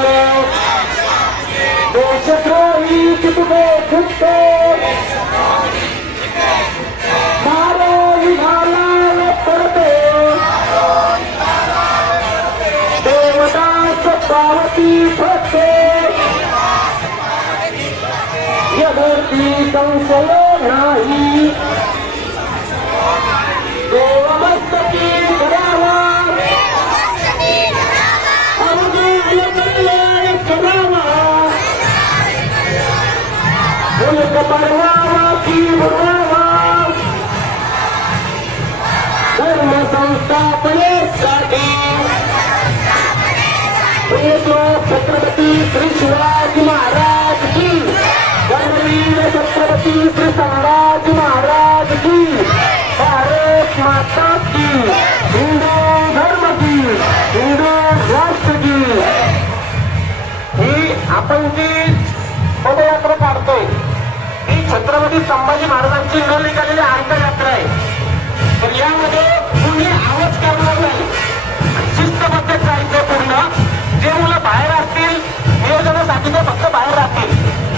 झाले देशद्रोही कितवे फुटते मारो निघाला पडते देवदास पावती फटते यदर्ती संशय नाही देवमस्तकी करावा मुल्क बनवावा की बनवावा धर्म संस्थापनेसाठी छत्रपती श्री शिवाजी महाराज की धर्मवीर छत्रपती श्री संभाजी महाराज की भारत माता की हिंदू धर्म की हिंदू राष्ट्र की ही आपण जी पदयात्रा काढतोय ही छत्रपती संभाजी महाराजांची न निघालेली अंत्ययात्रा आहे. तर यामध्ये कुणी आवाज करणार नाही, शिस्तबद्ध जायचं पूर्ण. जे मुलं बाहेर असतील नियोजनासाठी ते फक्त बाहेर राहतील,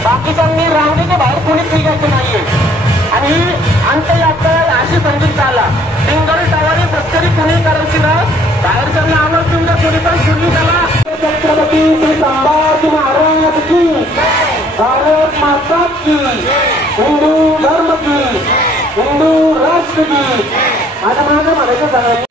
बाकीच्यांनी रांगेच्या बाहेर कुणीच निघायचं नाहीये. आणि अंत्ययात्रा अशी संगीत आला सिंगल टावारी बस्करी कुणी करायची ना, बाहेरच्यांना आवाज तुमच्या कुणी पण सुरू झाला. छत्रपती श्री संभाजी महाराज की भारत माता की हिंदू धर्म की हिंदू राष्ट्र की. आता माझं म्हणायचं झालं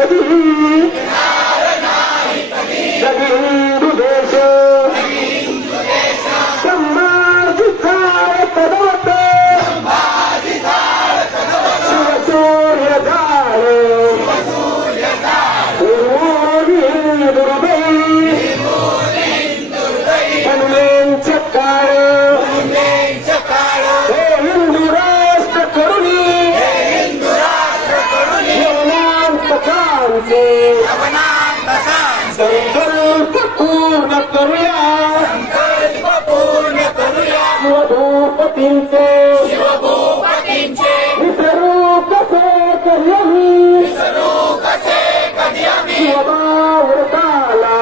कधी जगी हिंदू देश संभाजीचा पदवत शिवसूर्य जाळ हनुमेंचे काळ हे हिंदू राष्ट्र करुणी यवनांतकांचे संकल्प पूर्ण करूया शिवभूपतींचे विसरू कसे कधी आम्ही शिवभाव्रताला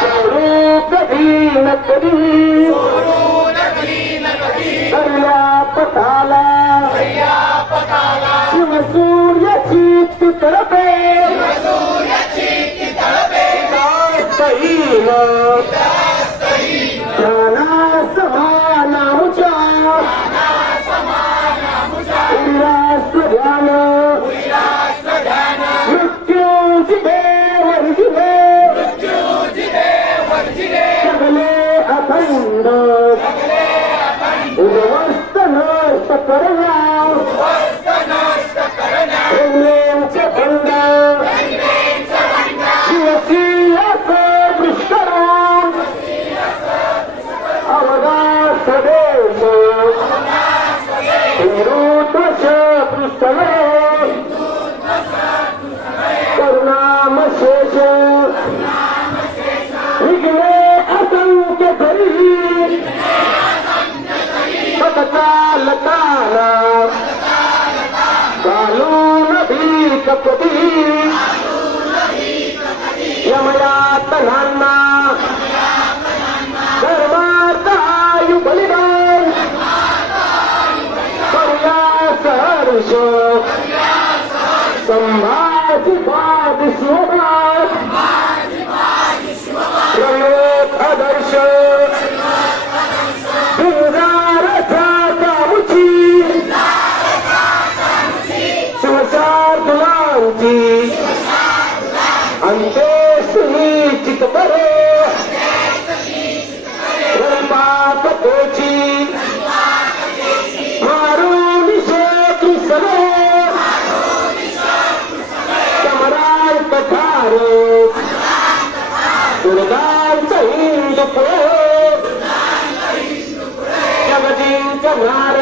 सोडू कधी न कधी दर्या पथाला शिवसूर्याची तळपे दास्तहीन ज्ञानासमानामुच्या राष्ट्र ध्यान मृत्यूची देवर्जिले सगळे अखंड उद्ध्वस्त नष्ट करण्या इंग्लंडचे खंड शिवसिंहाचं दृष्करून अवदास देश हिंदुत्वश पृष्ठवे करुणामशेष विघ्ने असंख्य धरी पथचालकाला घालून भीक कधी यमयातनांना धर्मार्थायु बलिदान करूया सहर्ष संभाजी बाजी शिवभाग प्रयोग आदर्श कामुची शिवशार्दुलांची अंत्येष्टि करे पापतेची मारून शेती सगळे कमराय कठार दुर्गांत हिंदुपुरे जगजिंकणार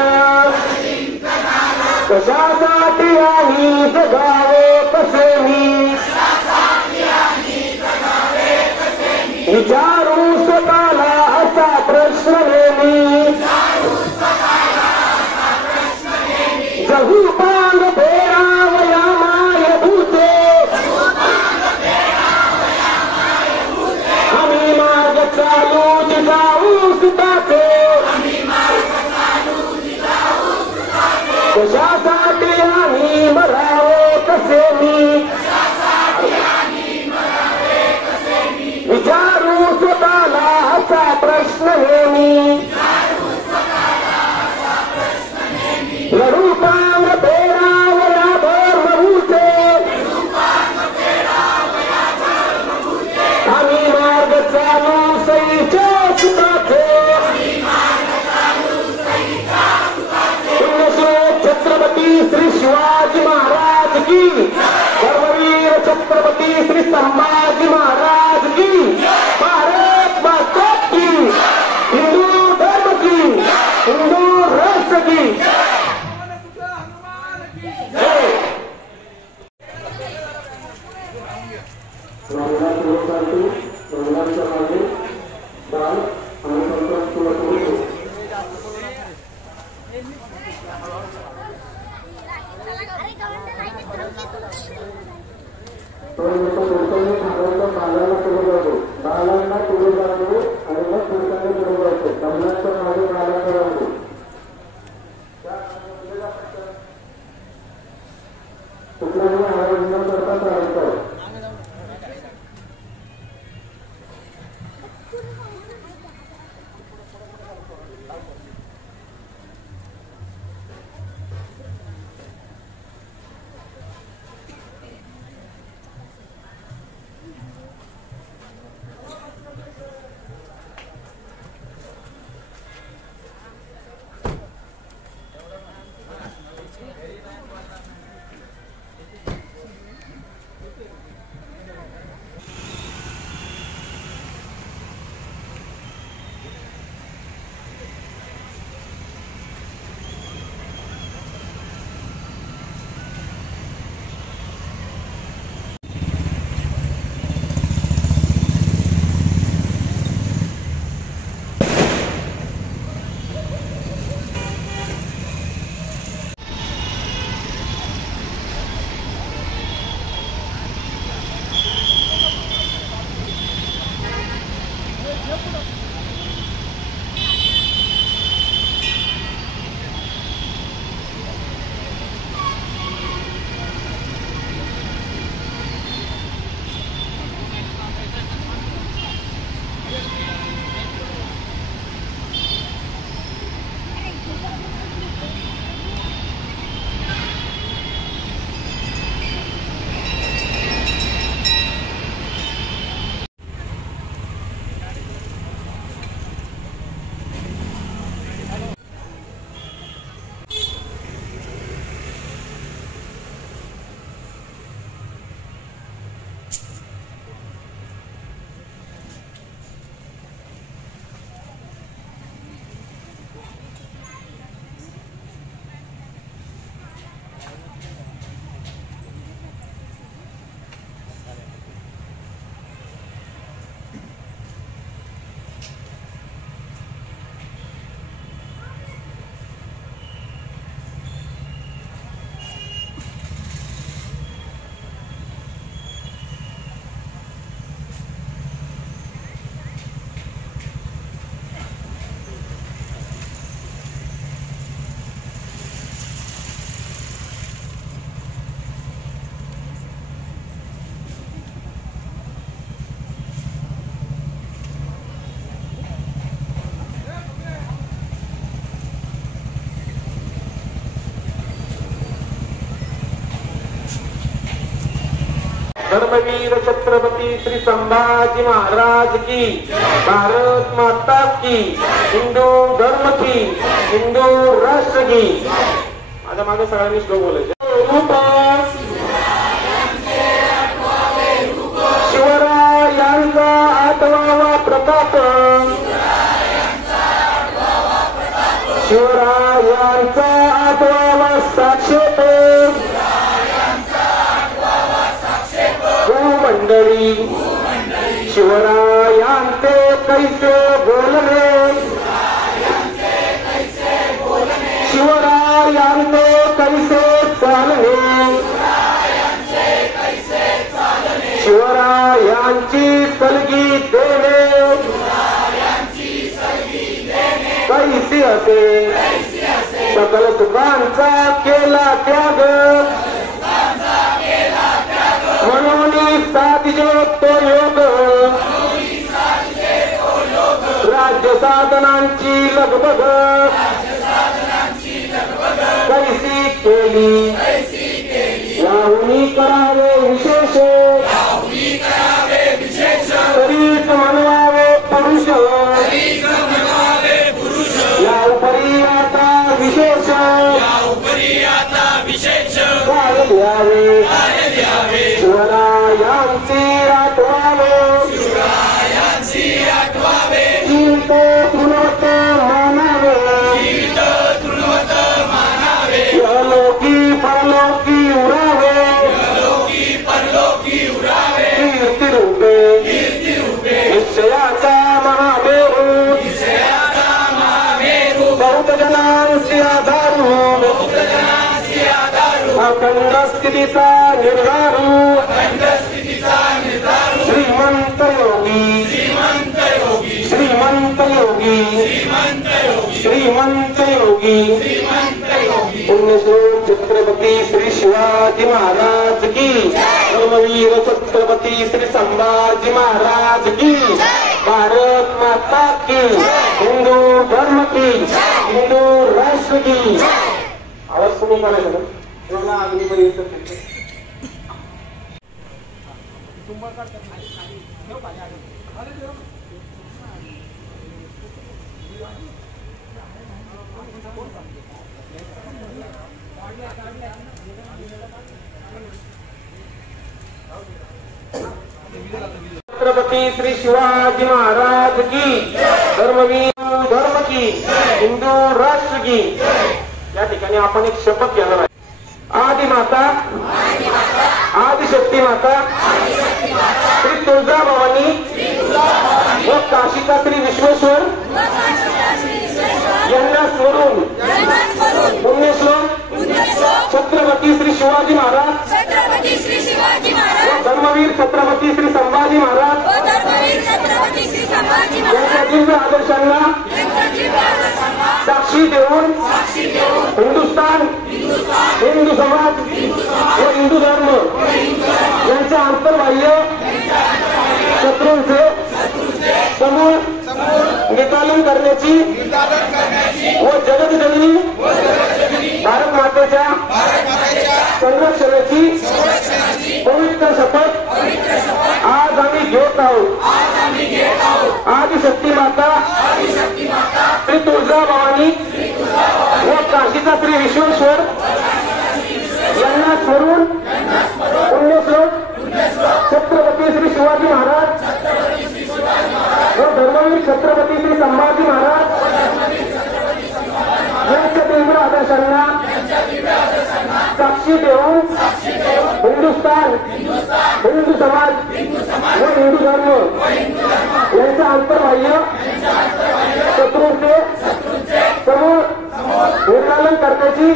कशासाठी आणि जगावे कसे मी विचारू स्वतःला असा प्रश्न नेहमी जहू पांग फेरावया मायभूते आम्ही मार्ग चालू जाऊ सुताचे कशासाठी आम्ही मरावे कसे मी विचारू स्वतःला असा प्रश्न नेहमी लढू पांग फेरावया भरभूते आम्ही मार्ग चालू सईच्या सुताचे छत्रपती श्री शिवाजी महाराज की धर्मवीर छत्रपती श्री संभाजी महाराज की भारत माता की हिंदू धर्म की हिंदू राष्ट्र की बालांना पुढे जाणे आणि मग पुरुषांनी पुढे जायचे कमलांच्या मागे बालांना राहणे कुठल्याही आरोग्य करतात राहायचं धर्मवीर छत्रपती श्री संभाजी महाराज की, भारत माता की, हिंदू धर्म की, हिंदू राष्ट्र की। माझ्या मागे सगळ्यांनी श्लोक बोलायचे। शिवरायांचा आठवावा प्रताप, शिवरायांचा आठवावा साक्षेप, भूमंडळी शिवरायांचे कैसे बोलणे, शिवरायांचे कैसे चालणे, शिवरायांची सलगी देणे, कैसी असे सकल सुखांचा केला त्याग, म्हणून साधिजे तो योग, राज्य साधनांची लगबग कैसी केली, याहुनी करावे विशेष, तरीच म्हणवावे पुरुष, याउपरी आता विशेष कार्य द्यावे, शिवरायांची आठवावे, जीवित तृणवत मानावे, यलोकी परलोकी उरावे, कीर्तिरूपे निश्चयाचा महामेरू, बहुत जनांची आधारू, अखंड स्थितीचा निर्धारू, श्रीमंत योगी, श्रीमंत योगी, श्रीमंत योगी, पुण्यश्लोक छत्रपती श्री शिवाजी महाराज की, धर्मवीर छत्रपती श्री संभाजी महाराज की, भारत माता की, हिंदू धर्म की, हिंदू राष्ट्र की। आवाज सुनी करायचं ना अग्निपर्यंत छत्रपती श्री शिवाजी महाराज की, धर्मवीर धर्म की, हिंदू राष्ट्र की। या ठिकाणी आपण एक शपथ घेणार आहे। आदि माता, आदिशक्ती माता श्री तुळजाभवानी व काशीचा श्री विश्वेश्वर यांना स्मरून पुण्यश्लोक छत्रपती श्री शिवाजी महाराज व धर्मवीर छत्रपती श्री संभाजी महाराज यांच्या दिव्य आदर्शांना साक्षी देऊन हिंदुस्थान, हिंदू समाज व हिंदू धर्म यांच्या आंतरबाह्य शत्रूंचे समूळ निकालन करण्याची व जगतजननी भारत मातेच्या संरक्षणाची पवित्र शपथ आज आम्ही घेत आहोत। आदिशक्ती माता श्री तुळजाभवानी व काशीचा श्री विश्वेश्वर यांना स्मरून पुण्यश्लोक छत्रपती श्री शिवाजी महाराज व धर्मवीर छत्रपती श्री संभाजी महाराज यांच्या दिव्य आदर्शांना साक्षी देऊन हिंदुस्थान, हिंदू समाज व हिंदू धर्म यांच्या आंतरबाह्य शत्रूंचे समूळ निर्मूलन करण्याची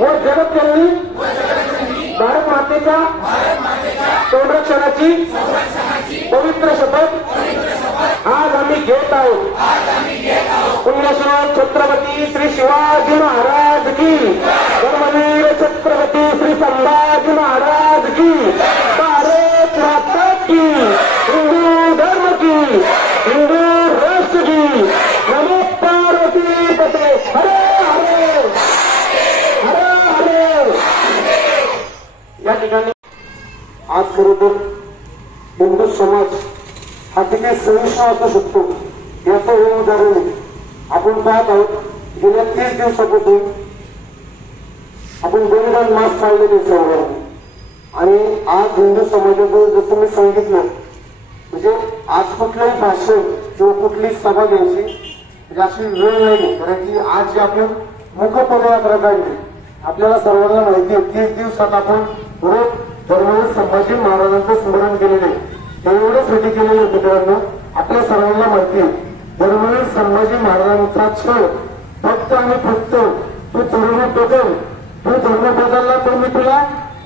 व जगतजननी भारत मातेच्या संरक्षणाची पवित्र शपथ आज आम्ही घेत आहोत। पुण्यश्लोक छत्रपती श्री शिवाजी महाराज की, धर्मवीर छत्रपती श्री संभाजी महाराज की, भारत माता की, हिंदू धर्म की, हिंदू राष्ट्र की। नमो पार्वती पते हरे हरे हरे हरे। या ठिकाणी आज खरं तर हिंदू समाज हा किती सहिष्णू असू शकतो याचं हे उदाहरण आहे. आपण पाहत आहोत गेल्या 30 दिवसापासून आपण बलिदान मास काढलेले सर्वांनी, आणि आज हिंदू समाजाचं जसं मी सांगितलं, म्हणजे आज कुठलंही भाषण किंवा कुठली सभा घ्यायची म्हणजे अशी वेळ नाही. कारण की आज जी आपण मुख पदयात्रा काढली, आपल्याला सर्वांना माहिती आहे 30 दिवसात आपण रोज धर्मवीर संभाजी महाराजांचं स्मरण केलेलं आहे. एवढ्यासाठी केलेलं आहे मित्रांनो, आपल्या सर्वांना माहिती आहे धर्मवीर संभाजी महाराजांचा छळ फक्त आणि फक्त तू धर्म बदल, तू धर्म बदलला तर मी तुला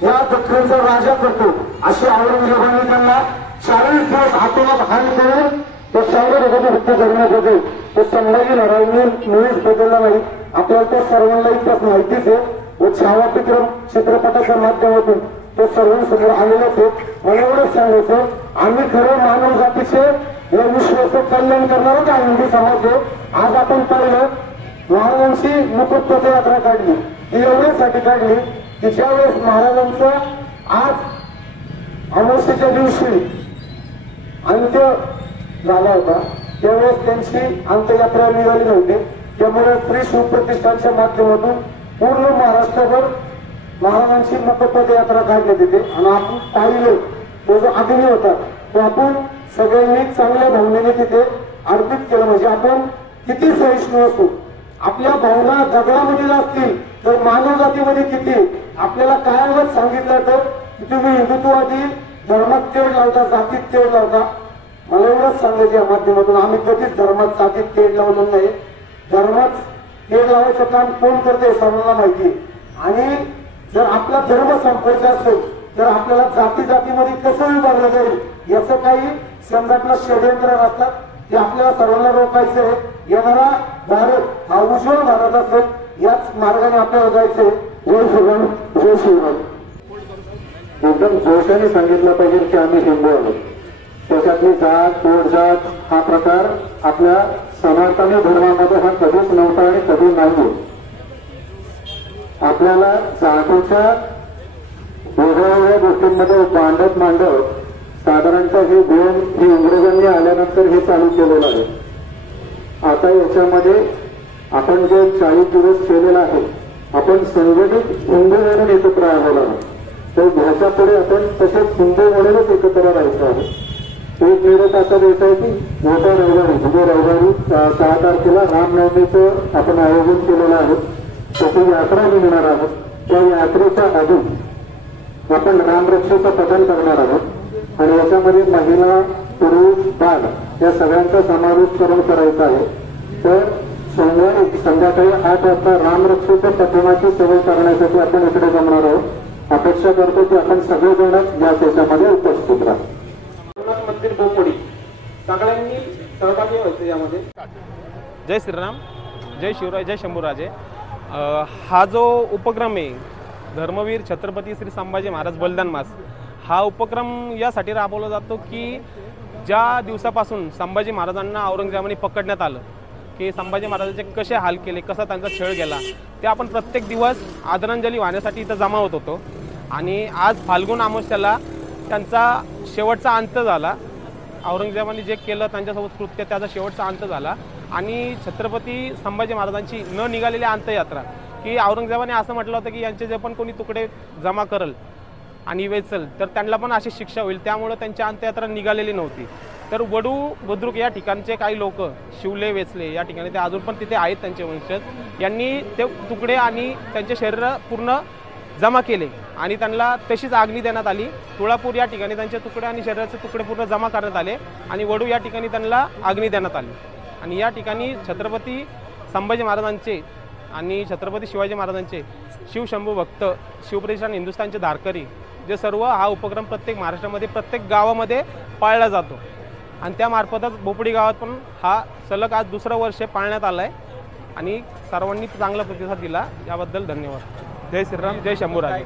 या दख्खनचा राजा करतो अशी औरंगजेबाने त्यांना 40 दिवस हाताला हाल करून तो सांगत होता फक्त धर्म बदल. तो संभाजी महाराजांनी मुळीच बदलला नाही. आपल्याला त्या सर्वांना इतकंच माहितीच आहे व छावा चित्रपटाच्या माध्यमातून तो सर्वांसमोर आलेलाच आहे. मला एवढंच सांगायचं, आम्ही खरं मानव जातीचे या विश्वाचं कल्याण करणारच आहे हिंदू समाज आहे. आज आपण पाहिलं महाराजांची मुख पदयात्रा काढली, ती एवढ्यासाठी काढली की ज्यावेळेस महाराजांचं आज अमावस्येच्या दिवशी अंत्य झाला होता त्यावेळेस त्यांची अंत्ययात्रा निघाली नव्हती. त्यामुळे श्री शिवप्रतिष्ठानच्या माध्यमातून पूर्ण महाराष्ट्रभर महाराजांची मुख पदयात्रा काढण्यात येते. आणि आपण पाहिलं तो जो अग्नी होता तो आपण सगळ्यांनी चांगल्या भावनेने तिथे अर्पित केलं. म्हणजे आपण किती सहिष्णू असू, आपल्या भावना दगडामध्ये असतील तर मानव जातीमध्ये किती. आपल्याला काय सांगितलं तर तुम्ही हिंदुत्ववादी धर्मात तेढ लावता, जातीत तेढ लावता. मला एवढंच सांगायचं या माध्यमातून, आम्ही कधीच धर्मात जातीत तेढ लावलं नाही. धर्मात तेढ लावायचं काम कोण करते सर्वांना माहिती. आणि जर आपला धर्म संपायचा असेल तर आपल्याला जाती जातीमध्ये कसं विभागलं जाईल याचं काही संघटना षडयंत्र असतात, ते आपल्याला सर्वांना रोखायचं आहे. येणारा भारत हा उज्ज्वल भारत असेल याच मार्गाने आपल्याला जायचंय. जय श्रीराम, जय श्रीराम. एकदम जोशाने सांगितलं पाहिजे की आम्ही हिंदू आहोत. त्याच्यातली जात पोटजात हा प्रकार आपल्या सनातनी धर्मामध्ये हा कधीच नव्हता आणि कधी नाही. आपल्याला जातीच्या वेगवेगळ्या गोष्टींमध्ये मांडत साधारणतः हे भेद ही इंग्रजांनी आल्यानंतर हे चालू केलेलं आहे. आता याच्यामध्ये आपण जे 40 दिवस केलेलं आहे, आपण संघटित हिंदू म्हणून एकत्र आलेलो आहोत. तर ह्याच्या पुढे आपण तसेच हिंदू म्हणूनच एकत्र राहायचं आहे. एक निर्णय असा द्यायचा आहे की मोठ्या रविवारी म्हणजे रविवारी 6 तारखेला रामनवमीचं आपण आयोजन केलेलं आहे. त्याची यात्रा निघणार आहोत. त्या यात्रेच्या आधी आपण रामरक्षेचं पठण करणार आहोत आणि याच्यामध्ये महिला, पुरुष, बाल या सगळ्यांचा समावेश करून करायचा आहे. तर सोमवारी संध्याकाळी 8 वाजता रामरक्षेच्या पठणाची सवय करण्यासाठी आपण इकडे जमणार आहोत. अपेक्षा करतो की आपण सगळेजण या त्याच्यामध्ये उपस्थित राहा. मंदिर बोपडी सगळ्यांनी सहभागी व्हायचं यामध्ये. जय श्रीराम, जय शिवराय, जय शंभूराजे. हा जो उपक्रम आहे धर्मवीर छत्रपती श्री संभाजी महाराज बलिदान मास, हा उपक्रम यासाठी राबवला जातो की ज्या दिवसापासून संभाजी महाराजांना औरंगजेबाने पकडण्यात आलं की संभाजी महाराजांचे कसे हाल केले, कसा त्यांचा छळ गेला, ते आपण प्रत्येक दिवस आदरांजली वाहण्यासाठी इथं जमा होत होतो. आणि आज फाल्गुन अमावस्येला त्यांचा शेवटचा अंत झाला. औरंगजेबाने जे केलं त्यांच्यासोबत कृत्य त्याचा शेवटचा अंत झाला. आणि छत्रपती संभाजी महाराजांची न निघालेली अंत्ययात्रा की औरंगजेबाने असं म्हटलं होतं की यांचे जे पण कोणी तुकडे जमा करल आणि वेचल तर त्यांना पण अशी शिक्षा होईल. त्यामुळे त्यांची अंत्ययात्रा निघालेली नव्हती. तर वडू बुद्रुक या ठिकाणचे काही लोक, शिवले, वेचले या ठिकाणी ते अजून पण तिथे आहेत त्यांचे वंशज, यांनी ते तुकडे आणि त्यांचे शरीर पूर्ण जमा केले आणि त्यांना तशीच आग्नी देण्यात आली. तुळापूर या ठिकाणी त्यांचे तुकडे आणि शरीराचे तुकडे पूर्ण जमा करण्यात आले आणि वडू या ठिकाणी त्यांना आग्नी देण्यात आली. आणि या ठिकाणी छत्रपती संभाजी महाराजांचे आणि छत्रपती शिवाजी महाराजांचे शिवशंभू भक्त, शिवप्रतिष्ठान हिंदुस्थानचे धारकरी जे सर्व हा उपक्रम प्रत्येक महाराष्ट्रामध्ये प्रत्येक गावामध्ये पाळला जातो. आणि त्यामार्फतच बोपडी गावात पण हा सलग आज 2रं वर्ष पाळण्यात आला आहे आणि सर्वांनी चांगला प्रतिसाद दिला. याबद्दल धन्यवाद. जय श्रीराम, जय शंभूराजे.